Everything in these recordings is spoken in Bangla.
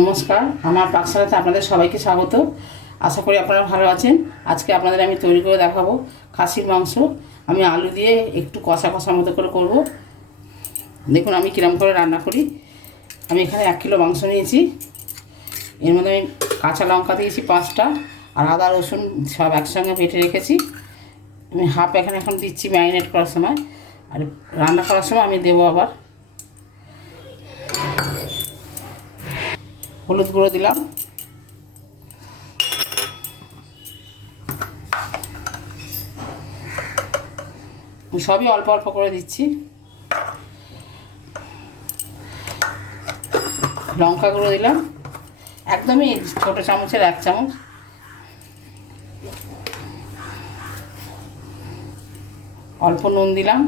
নমস্কার, আমার পাকশালাতে আপনাদের সবাইকে স্বাগত। আশা করি আপনারা ভালো আছেন। আজকে আপনাদের আমি তৈরি করে দেখাবো খাসির মাংস। আমি আলু দিয়ে একটু কষা কষা মতো করে করব। দেখুন আমি কিরম করে রান্না করি। আমি এখানে 1 কিলো মাংস নিয়েছি। এর মধ্যে আমি কাঁচা লঙ্কা দিয়েছি 5টা, আর আদা রসুন সব একসঙ্গে বেটে রেখেছি। আমি হাফ এখন দিচ্ছি ম্যারিনেট করার সময়, আর রান্না করার সময় আমি দেবো আবার। হলুদ গুঁড়ো দিলাম, সবই অল্প অল্প করে দিচ্ছি। লঙ্কা গুঁড়ো দিলাম একদমই ছোটো চামচের 1 চামচ। অল্প নুন দিলাম,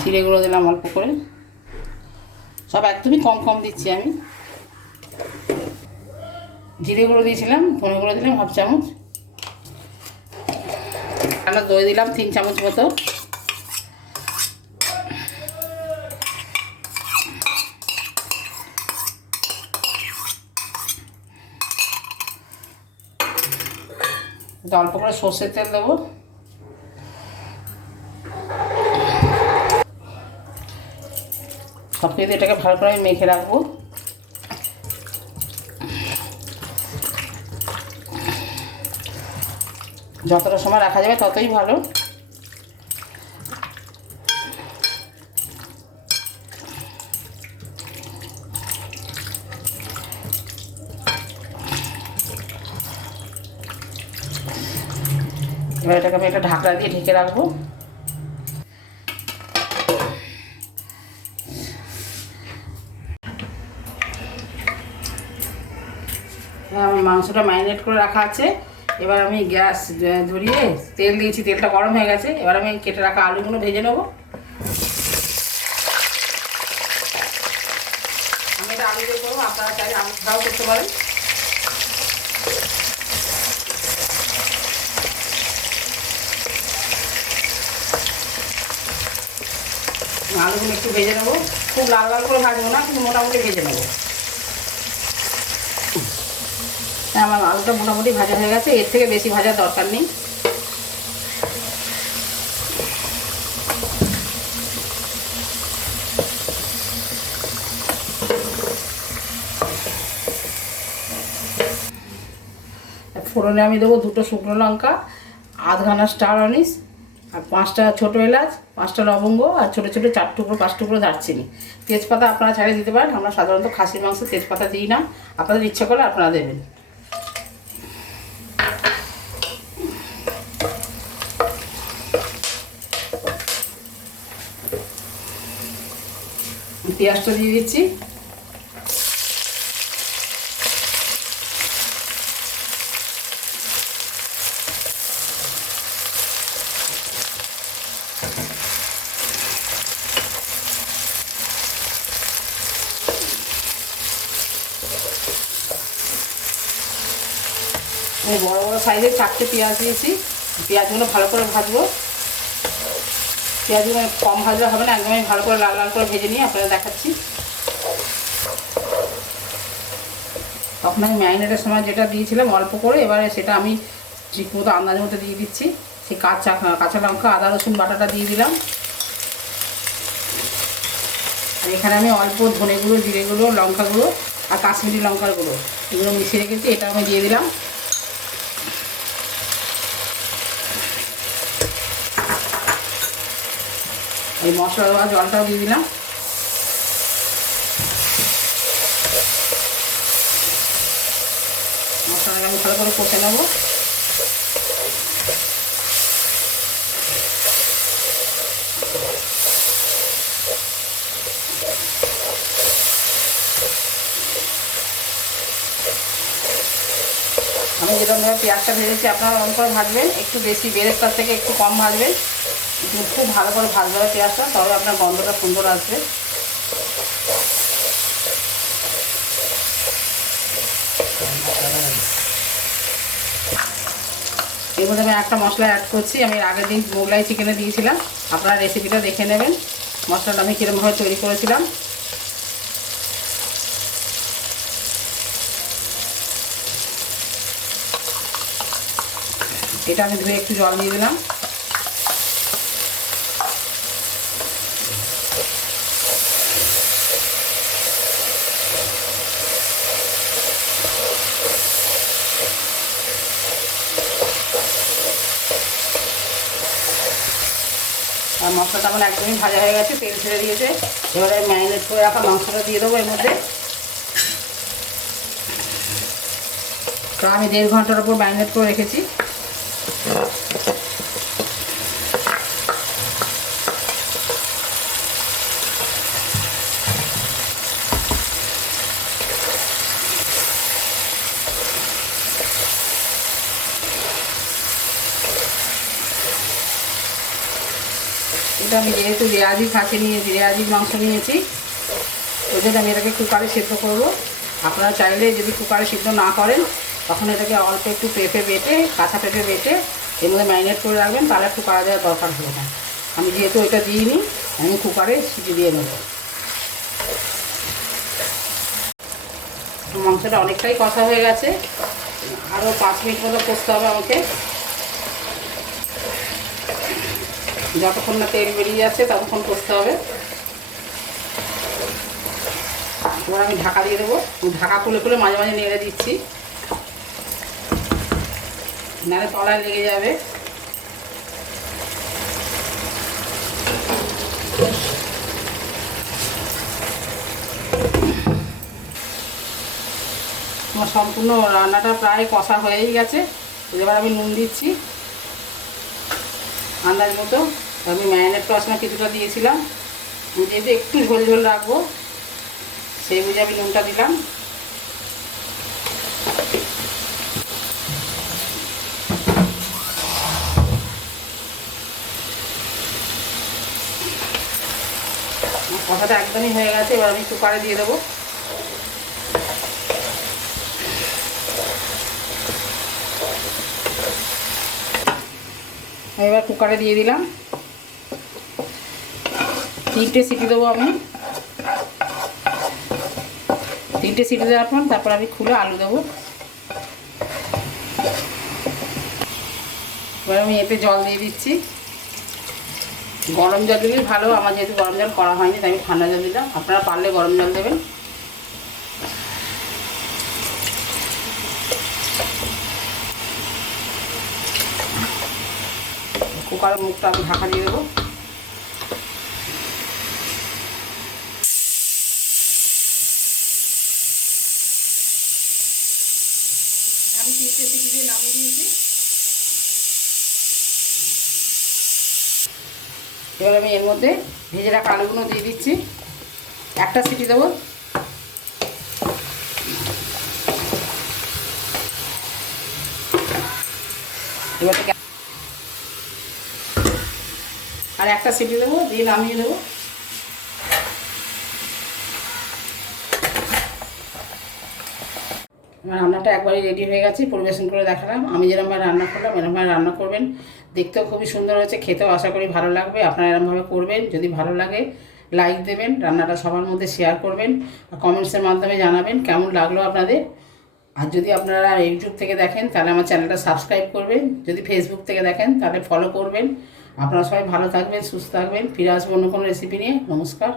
জিরে গুঁড়ো দিলাম অল্প করে। সব একদমই কম কম দিচ্ছি আমি। জিরে গুঁড়ো দিয়েছিলাম, ধনে গুঁড়ো দিলাম হাফ চামচ, আর দই দিলাম 3 চামচ মতো। অল্প করে সর্ষের তেল দেবো। সব কিছু এটাকে ভালো করে আমি মেখে রাখবো। যতটা সময় রাখা যাবে ততই ভালো। এবার এটাকে আমি একটা ঢাকনা দিয়ে ঢেকে রাখবো। আমার মাংসটা ম্যারিনেট করে রাখা আছে। এবার আমি গ্যাস ধরিয়ে তেল দিয়েছি, তেলটা গরম হয়ে গেছে। এবার আমি কেটে রাখা আলুগুলো ভেজে নেবো। আমি এটা আলু দিয়ে করবো, আপনারা চাইলে আলু ছাড়াও করতে পারেন। আলুগুলো একটু ভেজে নেবো, খুব লাল লাল করে ভাজবো না, কিন্তু মোটামুটি ভেজে নেবো। আমার আলুটা মোটামুটি ভাজা হয়ে গেছে, এর থেকে বেশি ভাজার দরকার নেই। ফোড়নে আমি দেবো 2টো শুকনো লঙ্কা, আধখানা স্টার অনিস, আর 5টা ছোটো এলাচ, 5টা লবঙ্গ, আর ছোটো ছোটো 4 টুকরো 5 টুকরো দারচিনি। তেজপাতা আপনারা চাইলে দিতে পারেন। আমরা সাধারণত খাসির মাংস তেজপাতা দিই না, আপনাদের ইচ্ছা করলে আপনারা দেবেন। পেঁয়াজটা দিয়ে দিচ্ছি। আমি বড় বড় সাইজের 4টে পেঁয়াজ দিয়েছি। পেঁয়াজগুলো ভালো করে ভাজবো। পেঁয়াজগুলো কম ভাজলে হবে না, একদমই ভালো করে লাল লাল করে ভেজে নিয়ে আপনারা দেখাচ্ছি। তখন আমি ম্যারিনেটের সময় যেটা দিয়েছিলাম অল্প করে, এবারে সেটা আমি ঠিক মতো আন্দাজ মতো দিয়ে দিচ্ছি। সেই কাঁচা লঙ্কা, আদা রসুন বাটাটা দিয়ে দিলাম। আর এখানে আমি অল্প ধনে গুঁড়ো, জিরে গুঁড়ো, লঙ্কা গুঁড়ো আর কাশ্মীরি লঙ্কার গুঁড়ো এগুলো মিশিয়ে রেখেছি, এটা আমি দিয়ে দিলাম। এই মশলা দেওয়া জলটাও দিয়ে দিলাম। মশলাটাকে আমি ভালো করে কষে নেবো। আমি যেরকমভাবে পেঁয়াজটা ভেজেছি আপনারা অন করে ভাজবেন, একটু বেশি বেরেস্তার থেকে একটু কম ভাজবেন। খুব ভালো করে ভাজতে হবে পেঁয়াজটা, তবে আপনার গন্ধটা সুন্দর আসবে। এর মধ্যে আমি একটা মশলা অ্যাড করছি। আমি আগের দিন মোগলাই চিকেনে দিয়েছিলাম, আপনারা রেসিপিটা দেখে নেবেন মশলাটা আমি কীরকমভাবে তৈরি করেছিলাম। এটা আমি ধুয়ে একটু জল দিয়ে দিলাম। আর মশলাটা আমার একদমই ভাজা হয়ে গেছে, তেল ছেড়ে দিয়েছে। এবারে ম্যারিনেট করে রাখা মাংসটা দিয়ে দেবো এর মধ্যে। তো আমি 1.5 ঘন্টার উপর ম্যারিনেট করে রেখেছি। এটা আমি যেহেতু রেয়াজি খাসি নিয়েছি, রেয়াজির মাংস নিয়েছি, ওই জন্য আমি এটাকে কুকারে সিদ্ধ করব। আপনারা চাইলে যদি কুকারে সিদ্ধ না করেন তখন এটাকে অল্প একটু পেঁপে বেটে, কাঁচা পেঁপে বেটে এর মধ্যে ম্যারিনেট করে রাখবেন, তাহলে একটু কাড়া দেওয়ার দরকার হবে না। আমি যেহেতু এটা দিইনি, আমি কুকারে সিটি দিয়ে নেব। মাংসটা অনেকটাই কষা হয়ে গেছে, আরও 5 মিনিট মতো কষতে হবে আমাকে। যতক্ষণ না তেল বেরিয়ে যাচ্ছে ততক্ষণ কষতে হবে। এবার আমি ঢাকা দিয়ে দেবো। ঢাকা খুলে খুলে মাঝে মাঝে নেড়ে দিচ্ছি, নাহলে তলায় লেগে যাবে। আমার সম্পূর্ণ রান্নাটা প্রায় কষা হয়েই গেছে। এবার আমি নুন দিচ্ছি আন্দাজ মতো। আমি ম্যারিনেট করার সময় কিছুটা দিয়েছিলাম, যেহেতু একটু ঝোল ঝোল রাখবো সেই বুঝে আমি নুনটা দিলাম। কষাটা একদমই হয়ে গেছে, এবার আমি কুকারে দিয়ে দেবো। এবার কুকারে দিয়ে দিলাম, 3টে সিটি দেবো আমি। 3টে সিটি দেওয়ার পর তারপর আমি খুলে আলু দেবো। এবার আমি এতে জল দিয়ে দিচ্ছি। গরম জল দিলেই ভালো, আমার যেহেতু গরম জল করা হয়নি তাই আমি ঠান্ডা জল দিলাম। আপনারা পারলে গরম জল দেবেন। কুকারের মুখটা আমি ঢাকা দিয়ে দেবো। আমি 3টে সিটি দিয়ে নামিয়ে দিয়েছি। এবার আমি এর মধ্যে ভেজে রাখা আলুগুলো দিয়ে দিচ্ছি। একটা সিটি দেবো। এবার থেকে আর একটা সিটি দেবো, দিয়ে নামিয়ে দেবো। আমার রান্নাটা একবারই রেডি হয়ে গেছে, পরিবেশন করে দেখালাম। আমি যেরকমভাবে রান্না করলাম এরকমভাবে রান্না করবেন, দেখতেও খুবই সুন্দর হয়েছে, খেতেও আশা করি ভালো লাগবে। আপনারা এরকমভাবে করবেন, যদি ভালো লাগে লাইক দেবেন, রান্নাটা সবার মধ্যে শেয়ার করবেন, আর কমেন্টসের মাধ্যমে জানাবেন কেমন লাগলো আপনাদের। আর যদি আপনারা ইউটিউব থেকে দেখেন তাহলে আমার চ্যানেলটা সাবস্ক্রাইব করবেন, যদি ফেসবুক থেকে দেখেন তাহলে ফলো করবেন। আপনারা সবাই ভালো থাকবেন, সুস্থ থাকবেন। ফিরে আসবো অন্য কোনো রেসিপি নিয়ে। নমস্কার।